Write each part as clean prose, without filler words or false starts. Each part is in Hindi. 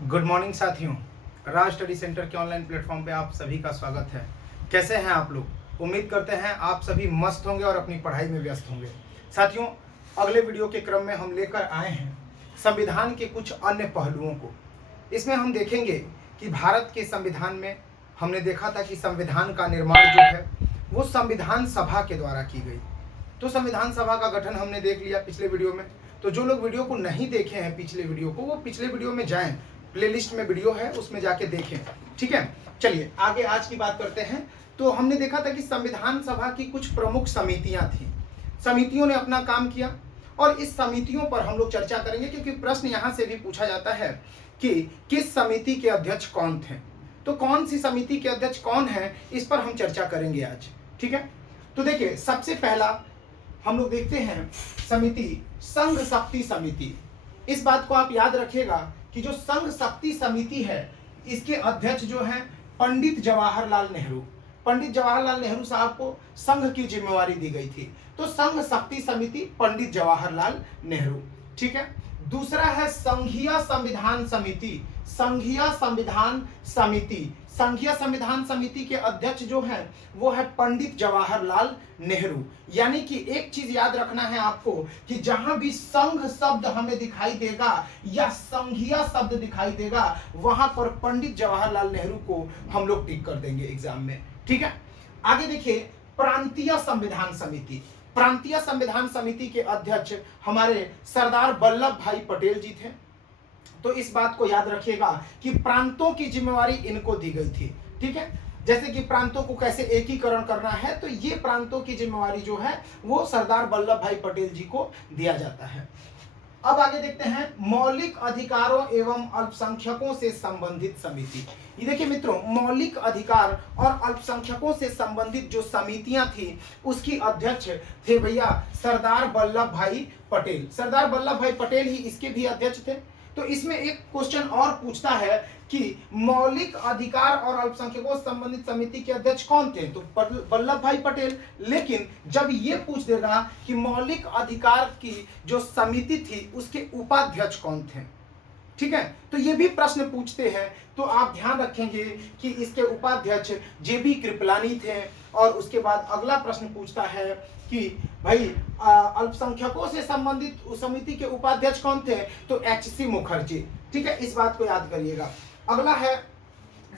गुड मॉर्निंग साथियों। राज स्टडी सेंटर के ऑनलाइन प्लेटफॉर्म पे आप सभी का स्वागत है। कैसे हैं आप लोग? उम्मीद करते हैं आप सभी मस्त होंगे और अपनी पढ़ाई में व्यस्त होंगे। साथियों, अगले वीडियो के क्रम में हम लेकर आए हैं संविधान के कुछ अन्य पहलुओं को। इसमें हम देखेंगे कि भारत के संविधान में हमने देखा था कि संविधान का निर्माण जो है वो संविधान सभा के द्वारा की गई। तो संविधान सभा का गठन हमने देख लिया पिछले वीडियो में। तो जो लोग वीडियो को नहीं देखे हैं पिछले वीडियो को, वो पिछले वीडियो में जाएं, प्लेलिस्ट में वीडियो है उसमें जाके देखें। ठीक है, चलिए आगे आज की बात करते हैं। तो हमने देखा था कि संविधान सभा की कुछ प्रमुख समितियां थी। समितियों ने अपना काम किया और इस समितियों पर हम लोग चर्चा करेंगे, क्योंकि प्रश्न यहां से भी पूछा जाता है कि किस समिति के अध्यक्ष कौन थे। तो कौन सी समिति के अध्यक्ष कौन है, इस पर हम चर्चा करेंगे आज। ठीक है, तो देखिए सबसे पहला हम लोग देखते हैं समिति संघ शक्ति समिति। इस बात को आप याद रखिएगा कि जो संघ शक्ति समिति है इसके अध्यक्ष जो हैं पंडित जवाहरलाल नेहरू। पंडित जवाहरलाल नेहरू साहब को संघ की जिम्मेवारी दी गई थी। तो संघ शक्ति समिति पंडित जवाहरलाल नेहरू। ठीक है, दूसरा है संघीय संविधान समिति। संघीय संविधान समिति, संघीय संविधान समिति के अध्यक्ष जो हैं वो है पंडित जवाहरलाल नेहरू। यानी कि एक चीज याद रखना है आपको कि जहां भी संघ शब्द हमें दिखाई देगा या संघीय शब्द दिखाई देगा वहां पर पंडित जवाहरलाल नेहरू को हम लोग टिक कर देंगे एग्जाम में। ठीक है, आगे देखिए प्रांतीय संविधान समिति। प्रांतीय संविधान समिति के अध्यक्ष हमारे सरदार वल्लभ भाई पटेल जी थे। तो इस बात को याद रखिएगा कि प्रांतों की जिम्मेवारी इनको दी गई थी। ठीक है, जैसे कि प्रांतों को कैसे एकीकरण करना है, तो ये प्रांतों की जिम्मेवारी जो है वो सरदार वल्लभ भाई पटेल जी को दिया जाता है। अब आगे देखते हैं मौलिक अधिकारों एवं अल्पसंख्यकों से संबंधित समिति। ये देखिए मित्रों, मौलिक अधिकार और अल्पसंख्यकों से संबंधित जो समितियां थी उसकी अध्यक्ष थे भैया सरदार वल्लभ भाई पटेल। सरदार वल्लभ भाई पटेल ही इसके भी अध्यक्ष थे। तो इसमें एक क्वेश्चन और पूछता है कि मौलिक अधिकार और अल्पसंख्यकों से संबंधित समिति के अध्यक्ष कौन थे, तो वल्लभ भाई पटेल। लेकिन जब ये पूछ देगा कि मौलिक अधिकार की जो समिति थी उसके उपाध्यक्ष कौन थे, ठीक है, तो ये भी प्रश्न पूछते हैं। तो आप ध्यान रखेंगे कि इसके उपाध्यक्ष जेबी कृपलानी थे। और उसके बाद अगला प्रश्न पूछता है कि भाई अल्पसंख्यकों से संबंधित उस समिति के उपाध्यक्ष कौन थे, तो एचसी मुखर्जी। ठीक है, इस बात को याद करिएगा। अगला है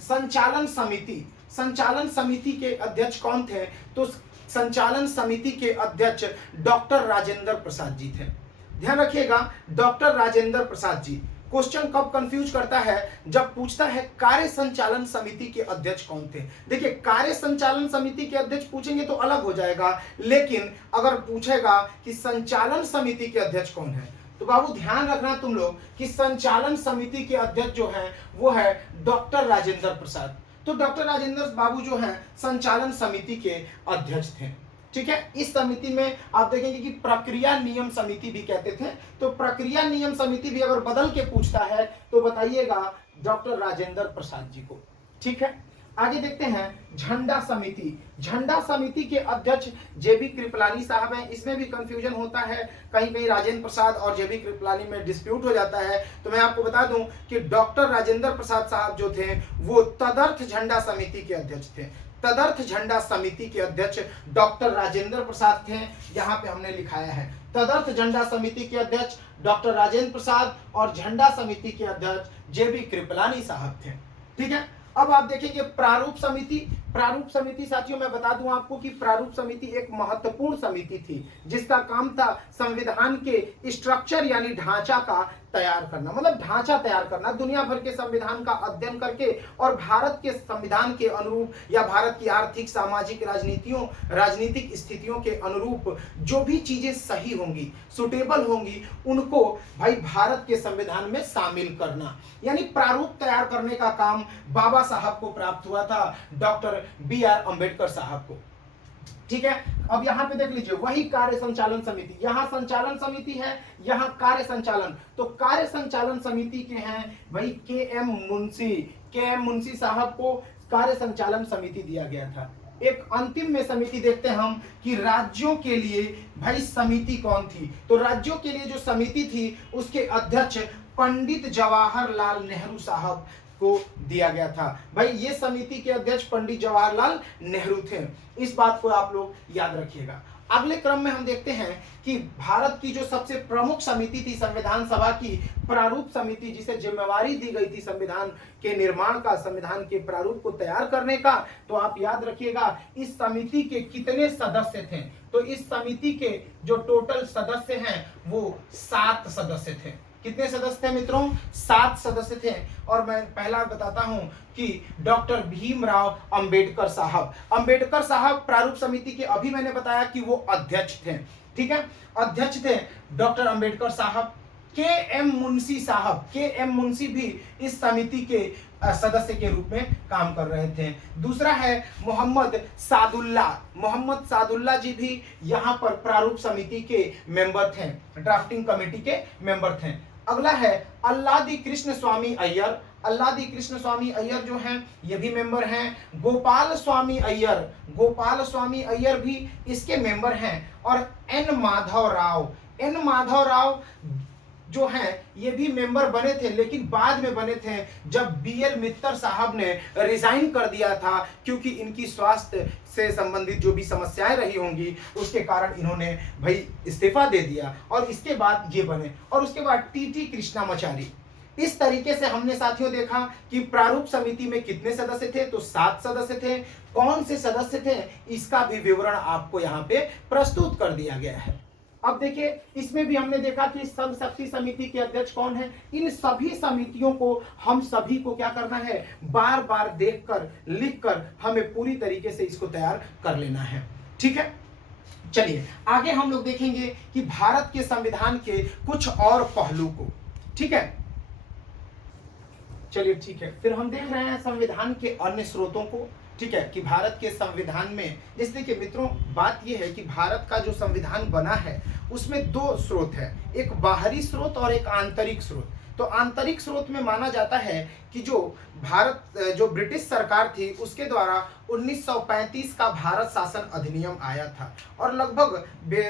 संचालन समिति। संचालन समिति के अध्यक्ष कौन थे, तो संचालन समिति के अध्यक्ष डॉक्टर राजेंद्र प्रसाद जी थे। ध्यान रखिएगा, डॉक्टर राजेंद्र प्रसाद जी। क्वेश्चन कब कंफ्यूज करता है, जब पूछता है कार्य संचालन समिति के अध्यक्ष कौन थे। देखिए कार्य संचालन समिति के अध्यक्ष पूछेंगे तो अलग हो जाएगा, लेकिन अगर पूछेगा कि संचालन समिति के अध्यक्ष कौन है, तो बाबू ध्यान रखना तुम लोग कि संचालन समिति के अध्यक्ष जो है वो है डॉक्टर राजेंद्र प्रसाद। तो डॉक्टर राजेंद्र बाबू जो है संचालन समिति के अध्यक्ष थे। ठीक है, इस समिति में आप देखेंगे कि प्रक्रिया नियम समिति भी कहते थे। तो प्रक्रिया नियम समिति भी अगर बदल के पूछता है तो बताइएगा डॉक्टर राजेंद्र प्रसाद जी को। ठीक है, आगे देखते हैं झंडा समिति। झंडा समिति के अध्यक्ष जेबी कृपलानी साहब हैं। इसमें भी कंफ्यूजन होता है, कहीं कहीं राजेंद्र प्रसाद और जेबी कृपलानी में डिस्प्यूट हो जाता है। तो मैं आपको बता दूं कि डॉक्टर राजेंद्र प्रसाद साहब जो थे वो तदर्थ झंडा समिति के अध्यक्ष थे। तदर्थ झंडा समिति के अध्यक्ष डॉक्टर राजेंद्र प्रसाद थे। यहाँ पे हमने लिखाया है तदर्थ झंडा समिति के अध्यक्ष डॉक्टर राजेंद्र प्रसाद और झंडा समिति के अध्यक्ष जेबी कृपलानी साहब थे। ठीक है, अब आप देखेंगे प्रारूप समिति। प्रारूप समिति साथियों मैं बता दूं आपको कि प्रारूप समिति एक महत्वपूर्ण समिति थी जिसका काम था संविधान के स्ट्रक्चर यानी ढांचा का तैयार करना, मतलब ढांचा तैयार करना, दुनिया भर के संविधान का अध्ययन करके और भारत के संविधान के अनुरूप या भारत की आर्थिक सामाजिक राजनीतिक स्थितियों के अनुरूप जो भी चीजें सही होंगी, सुटेबल होंगी, उनको भाई भारत के संविधान में शामिल करना, यानी प्रारूप तैयार करने का काम बाबा साहब को प्राप्त हुआ था, डॉक्टर बी.आर. अम्बेडकर साहब को। ठीक है, अब यहां पे देख लीजिए वही कार्य संचालन समिति, यहां संचालन समिति है, यहां कार्य संचालन। तो कार्य संचालन समिति के हैं भाई के.एम. मुंशी। के.एम. मुंशी साहब को कार्य संचालन समिति दिया गया था। एक अंतिम में समिति देखते हैं हम कि राज्यों के लिए भाई समिति कौन थी। तो राज्यों के लिए जो समिति थी उसके अध्यक्ष पंडित जवाहरलाल नेहरू साहब को दिया गया था। भाई ये समिति के अध्यक्ष पंडित जवाहरलाल नेहरू थे, इस बात को आप लोग याद रखिएगा। अगले क्रम में हम देखते हैं कि भारत की जो सबसे प्रमुख समिति थी संविधान सभा की प्रारूप समिति, जिसे जिम्मेवारी दी गई थी संविधान के निर्माण का, संविधान के प्रारूप को तैयार करने का, तो आप याद रखिएगा इस समिति के कितने सदस्य थे। तो इस समिति के जो टोटल सदस्य हैं वो 7 सदस्य थे। कितने सदस्य थे मित्रों? 7 सदस्य थे। और मैं पहला बताता हूं कि डॉक्टर भीमराव अंबेडकर साहब, अंबेडकर साहब प्रारूप समिति के, अभी मैंने बताया कि वो अध्यक्ष थे, ठीक है, अध्यक्ष थे डॉक्टर अंबेडकर साहब। के एम मुंशी साहब, के एम मुंशी भी इस समिति के सदस्य के रूप में काम कर रहे थे। दूसरा है मोहम्मद सादुल्ला, मोहम्मद सादुल्ला जी भी यहाँ पर प्रारूप समिति के मेंबर थे, ड्राफ्टिंग कमेटी के मेंबर थे। अगला है अल्लादी कृष्ण स्वामी अय्यर, अल्लादी कृष्ण स्वामी अय्यर जो हैं ये भी मेंबर हैं। गोपाल स्वामी अय्यर, गोपाल स्वामी अय्यर भी इसके मेंबर हैं। और एन माधव राव, एन माधव राव जो हैं ये भी मेंबर बने थे, लेकिन बाद में बने थे जब बीएल मित्तर साहब ने रिजाइन कर दिया था, क्योंकि इनकी स्वास्थ्य से संबंधित जो भी समस्याएं रही होंगी उसके कारण इन्होंने भाई इस्तीफा दे दिया और इसके बाद ये बने। और उसके बाद टीटी कृष्णामाचारी। इस तरीके से हमने साथियों देखा कि प्रारूप समिति में कितने सदस्य थे, तो 7 सदस्य थे। कौन से सदस्य थे इसका भी विवरण आपको यहाँ पे प्रस्तुत कर दिया गया है। अब देखिए इसमें भी हमने देखा कि सर्व शक्ति समिति के अध्यक्ष कौन है। इन सभी समितियों को हम सभी को क्या करना है, बार बार देखकर लिखकर हमें पूरी तरीके से इसको तैयार कर लेना है, ठीक है। चलिए आगे हम लोग देखेंगे कि भारत के संविधान के कुछ और पहलू को, ठीक है। चलिए ठीक है, फिर हम देख रहे हैं संविधान के अन्य स्रोतों को, ठीक है, कि भारत के संविधान में, जैसे देखिए मित्रों बात यह है कि भारत का जो संविधान बना है उसमें 2 स्रोत है, एक बाहरी स्रोत और एक आंतरिक स्रोत। तो आंतरिक स्रोत में माना जाता है कि जो भारत, जो ब्रिटिश सरकार थी उसके द्वारा 1935 का भारत शासन अधिनियम आया था और लगभग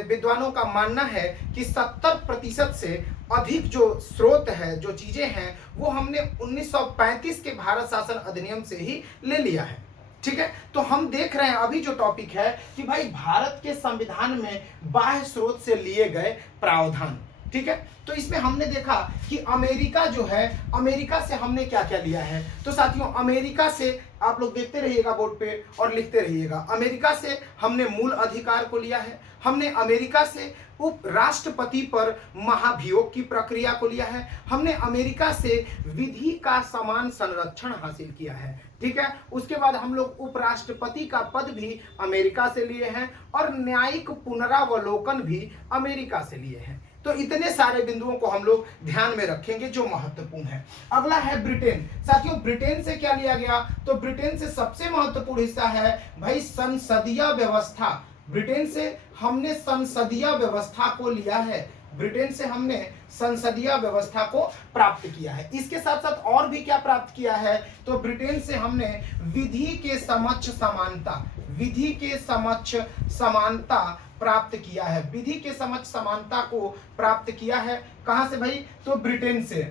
विद्वानों का मानना है कि 70% से अधिक जो स्रोत है, जो चीजें हैं वो हमने 1935 के भारत शासन अधिनियम से ही ले लिया है, ठीक है। तो हम देख रहे हैं अभी जो टॉपिक है कि भाई भारत के संविधान में बाह्य स्रोत से लिए गए प्रावधान, ठीक है। तो इसमें हमने देखा कि अमेरिका जो है, अमेरिका से हमने क्या क्या लिया है। तो साथियों अमेरिका से आप लोग देखते रहिएगा बोर्ड पे और लिखते रहिएगा। अमेरिका से हमने मूल अधिकार को लिया है, हमने अमेरिका से उपराष्ट्रपति पर महाभियोग की प्रक्रिया को लिया है, हमने अमेरिका से विधि का समान संरक्षण हासिल किया है, ठीक है। उसके बाद हम लोग उपराष्ट्रपति का पद भी अमेरिका से लिए हैं और न्यायिक पुनरावलोकन भी अमेरिका से लिए हैं। तो इतने सारे बिंदुओं को हम लोग ध्यान में रखेंगे जो महत्वपूर्ण है। अगला है ब्रिटेन। साथियों ब्रिटेन से क्या लिया गया, तो ब्रिटेन से सबसे महत्वपूर्ण हिस्सा है भाई संसदीय व्यवस्था। ब्रिटेन से हमने संसदीय व्यवस्था को लिया है, ब्रिटेन से हमने संसदीय व्यवस्था को प्राप्त किया है। इसके साथ साथ और भी क्या प्राप्त किया है, तो ब्रिटेन से हमने विधि के समक्ष समानता, विधि के समक्ष समानता प्राप्त किया है, विधि के समक्ष समानता को प्राप्त किया है। कहां से भाई, तो ब्रिटेन से।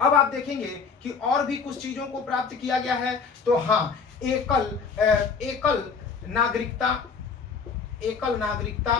अब आप देखेंगे कि और भी कुछ चीजों को प्राप्त किया गया है। तो हाँ, एकल नागरिकता, एकल नागरिकता,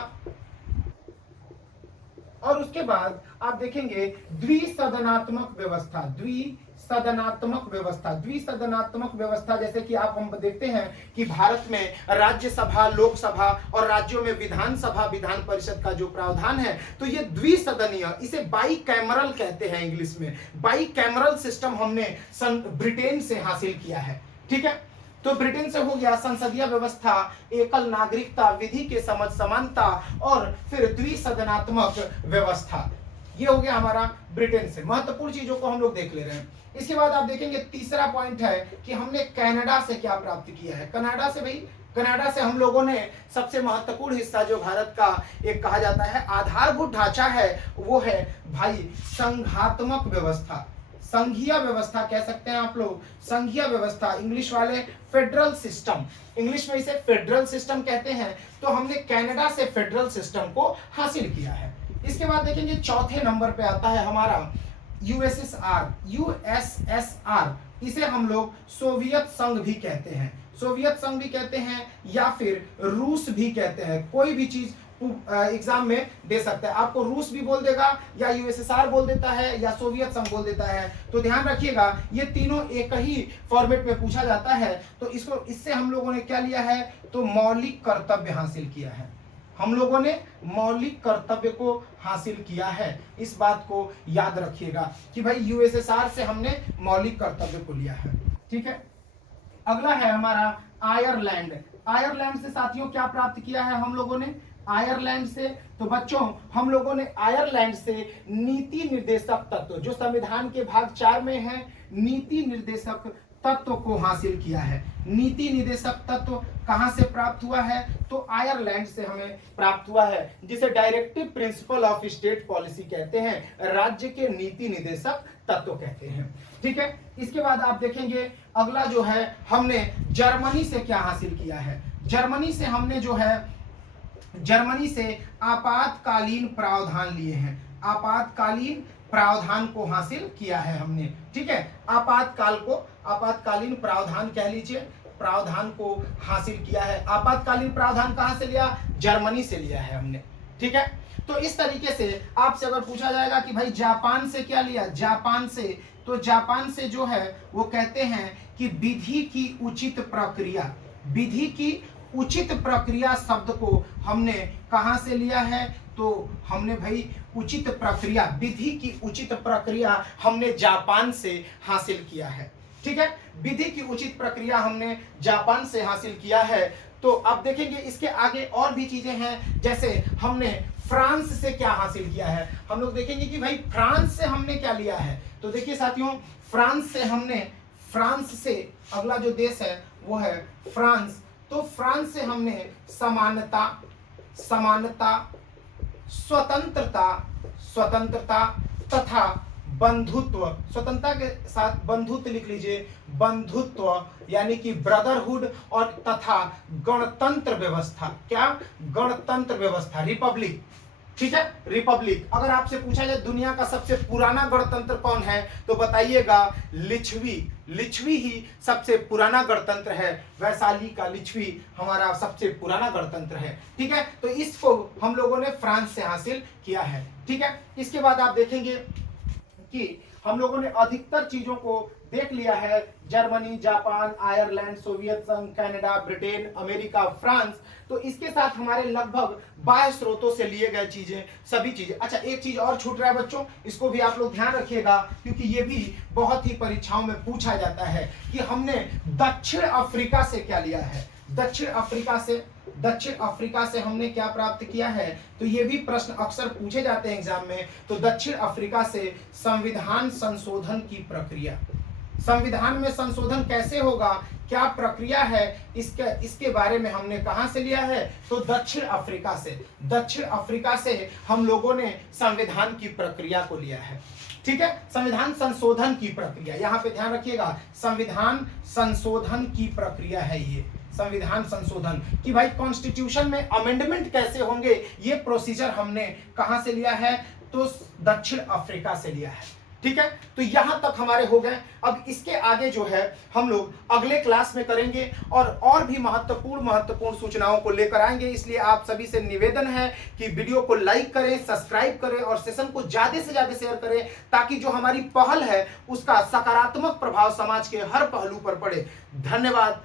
और उसके बाद आप देखेंगे द्विसदनात्मक व्यवस्था, द्विसदनात्मक व्यवस्था, द्विसदनात्मक व्यवस्था। जैसे कि आप हम देखते हैं कि भारत में राज्यसभा, लोकसभा और राज्यों में विधानसभा, विधान परिषद का जो प्रावधान है, तो ये द्विसदनीय, इसे बाई कैमरल कहते हैं इंग्लिश में। बाई कैमरल सिस्टम हमने ब्रिटेन से हासिल किया है, ठीक है। तो ब्रिटेन से हो गया संसदीय व्यवस्था, एकल नागरिकता, विधि के समक्ष समानता और फिर द्विसदनात्मक व्यवस्था। ये हो गया हमारा ब्रिटेन से। महत्वपूर्ण चीजों को हम लोग देख ले रहे हैं। इसके बाद आप देखेंगे तीसरा पॉइंट है कि हमने कनाडा से क्या प्राप्त किया है। कनाडा से भाई, कनाडा से हम लोगों ने सबसे महत्वपूर्ण हिस्सा जो भारत का एक कहा जाता है आधारभूत ढांचा है, वो है भाई संघात्मक व्यवस्था, संघीय व्यवस्था कह सकते हैं आप लोग, संघीय व्यवस्था। इंग्लिश वाले फेडरल सिस्टम, इंग्लिश में इसे फेडरल सिस्टम कहते हैं। तो हमने कनाडा से फेडरल सिस्टम को हासिल किया है। इसके बाद देखेंगे चौथे नंबर पे आता है हमारा यूएसएसआर, इसे हम लोग सोवियत संघ भी कहते हैं, सोवियत संघ भी कहते हैं या फिर रूस भी कहते हैं। कोई भी चीज एग्जाम में दे सकता है, आपको रूस भी बोल देगा या यूएसएसआर बोल देता है या सोवियत संघ बोल देता है। तो ध्यान रखिएगा ये तीनों एक ही फॉर्मेट में पूछा जाता है। तो इसको इससे हम लोगों ने क्या लिया है, तो मौलिक कर्तव्य हासिल किया है, हम लोगों ने मौलिक कर्तव्य को हासिल किया है। इस बात को याद रखिएगा कि भाई यूएसएसआर से हमने मौलिक कर्तव्य को लिया है। ठीक है, अगला है हमारा आयरलैंड। आयरलैंड से साथियों क्या प्राप्त किया है हम लोगों ने, आयरलैंड से, तो बच्चों हम लोगों ने आयरलैंड से नीति निर्देशक तत्व, जो संविधान के भाग 4 में है, नीति निर्देशक तत्व को हासिल किया है। नीति निर्देशक तत्व कहां से प्राप्त हुआ है, तो आयरलैंड से हमें प्राप्त हुआ है, जिसे directive principle of state policy कहते हैं, राज्य के नीति निर्देशक तत्व कहते हैं। ठीक है, इसके बाद आप देखेंगे अगला जो है हमने जर्मनी से क्या हासिल किया है। जर्मनी से हमने जो है जर्मनी से आपातकालीन प्रावधान लिए हैं, आपातकालीन प्रावधान को हासिल किया है हमने। ठीक है, आपातकाल को आपातकालीन प्रावधान कह लीजिए, प्रावधान को हासिल किया है। आपातकालीन प्रावधान कहां से लिया, जर्मनी से लिया है हमने। ठीक है, तो इस तरीके से आपसे अगर पूछा जाएगा कि भाई जापान से क्या लिया, जापान से, तो जापान से जो है वो कहते हैं कि विधि की उचित प्रक्रिया, विधि की उचित प्रक्रिया शब्द को हमने कहां से लिया है, तो हमने भाई उचित प्रक्रिया, विधि की उचित प्रक्रिया हमने जापान से हासिल किया है। ठीक है, विधि की उचित प्रक्रिया हमने जापान से हासिल किया है। तो आप देखेंगे इसके आगे और भी चीजें हैं, जैसे हमने फ्रांस से क्या हासिल किया है। हम लोग देखेंगे कि भाई फ्रांस से हमने क्या लिया है, तो देखिए साथियों फ्रांस से हमने, फ्रांस से अगला जो देश है वो है फ्रांस, तो फ्रांस से हमने समानता, समानता, स्वतंत्रता, स्वतंत्रता तथा बंधुत्व, स्वतंत्रता के साथ बंधुत्व लिख लीजिए, बंधुत्व यानी कि ब्रदरहुड, और तथा गणतंत्र व्यवस्था, क्या, गणतंत्र व्यवस्था, रिपब्लिक। ठीक है, रिपब्लिक। अगर आपसे पूछा जाए दुनिया का सबसे पुराना गणतंत्र कौन है, तो बताइएगा लिच्छवी, लिच्छवी ही सबसे पुराना गणतंत्र है, वैशाली का लिच्छवी हमारा सबसे पुराना गणतंत्र है। ठीक है, तो इसको हम लोगों ने फ्रांस से हासिल किया है। ठीक है, इसके बाद आप देखेंगे कि हम लोगों ने अधिकतर चीजों को देख लिया है, जर्मनी, जापान, आयरलैंड, सोवियत संघ, कनाडा, ब्रिटेन, अमेरिका, फ्रांस। तो इसके साथ हमारे लगभग बाह्य स्रोतों से लिए गए चीजें, सभी चीजें। अच्छा, एक चीज और छूट रहा है बच्चों, इसको भी आप लोग ध्यान रखिएगा, क्योंकि ये भी बहुत ही परीक्षाओं में पूछा जाता है कि हमने दक्षिण अफ्रीका से क्या लिया है। दक्षिण अफ्रीका से, दक्षिण अफ्रीका से हमने क्या प्राप्त किया है, तो ये भी प्रश्न अक्सर पूछे जाते हैं एग्जाम में। तो दक्षिण अफ्रीका से संविधान संशोधन की प्रक्रिया, संविधान में संशोधन कैसे होगा, क्या प्रक्रिया है, इसके बारे में हमने कहां से लिया है, तो दक्षिण अफ्रीका से। दक्षिण अफ्रीका से हम लोगों ने संविधान की प्रक्रिया को लिया है। ठीक है, संविधान संशोधन की प्रक्रिया, यहां पे ध्यान रखिएगा, संविधान संशोधन की प्रक्रिया है ये, संविधान संशोधन कि भाई कॉन्स्टिट्यूशन में अमेंडमेंट कैसे होंगे, ये प्रोसीजर हमने कहां से लिया है, तो दक्षिण अफ्रीका से लिया है। ठीक है, तो यहां तक हमारे हो गए। अब इसके आगे जो है हम लोग अगले क्लास में करेंगे और भी महत्वपूर्ण सूचनाओं को लेकर आएंगे। इसलिए आप सभी से निवेदन है कि वीडियो को लाइक करें, सब्सक्राइब करें और सेशन को ज्यादा से ज्यादा शेयर करें, ताकि जो हमारी पहल है उसका सकारात्मक प्रभाव समाज के हर पहलू पर पड़े। धन्यवाद।